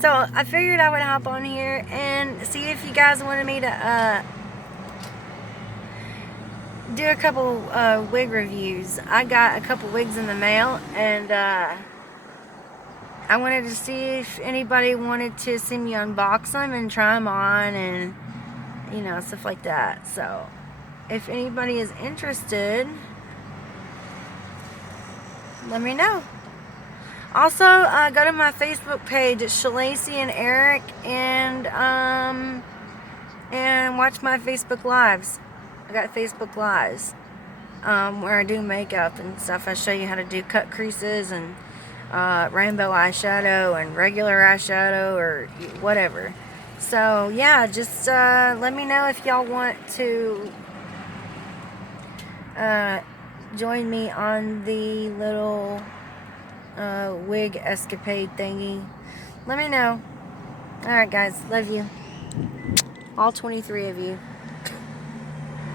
So I figured I would hop on here and see if you guys wanted me to do a couple wig reviews. I got a couple wigs in the mail, and I wanted to see if anybody wanted to see me unbox them and try them on, and you know, stuff like that. So if anybody is interested, let me know. Also, go to my Facebook page. It's Shalacy and Eric, and watch my Facebook lives. I got Facebook lives where I do makeup and stuff. I show you how to do cut creases and rainbow eyeshadow and regular eyeshadow or whatever. So yeah, just let me know if y'all want to join me on the little wig escapade thingy. Let me know. Alright guys, love you. All 23 of you.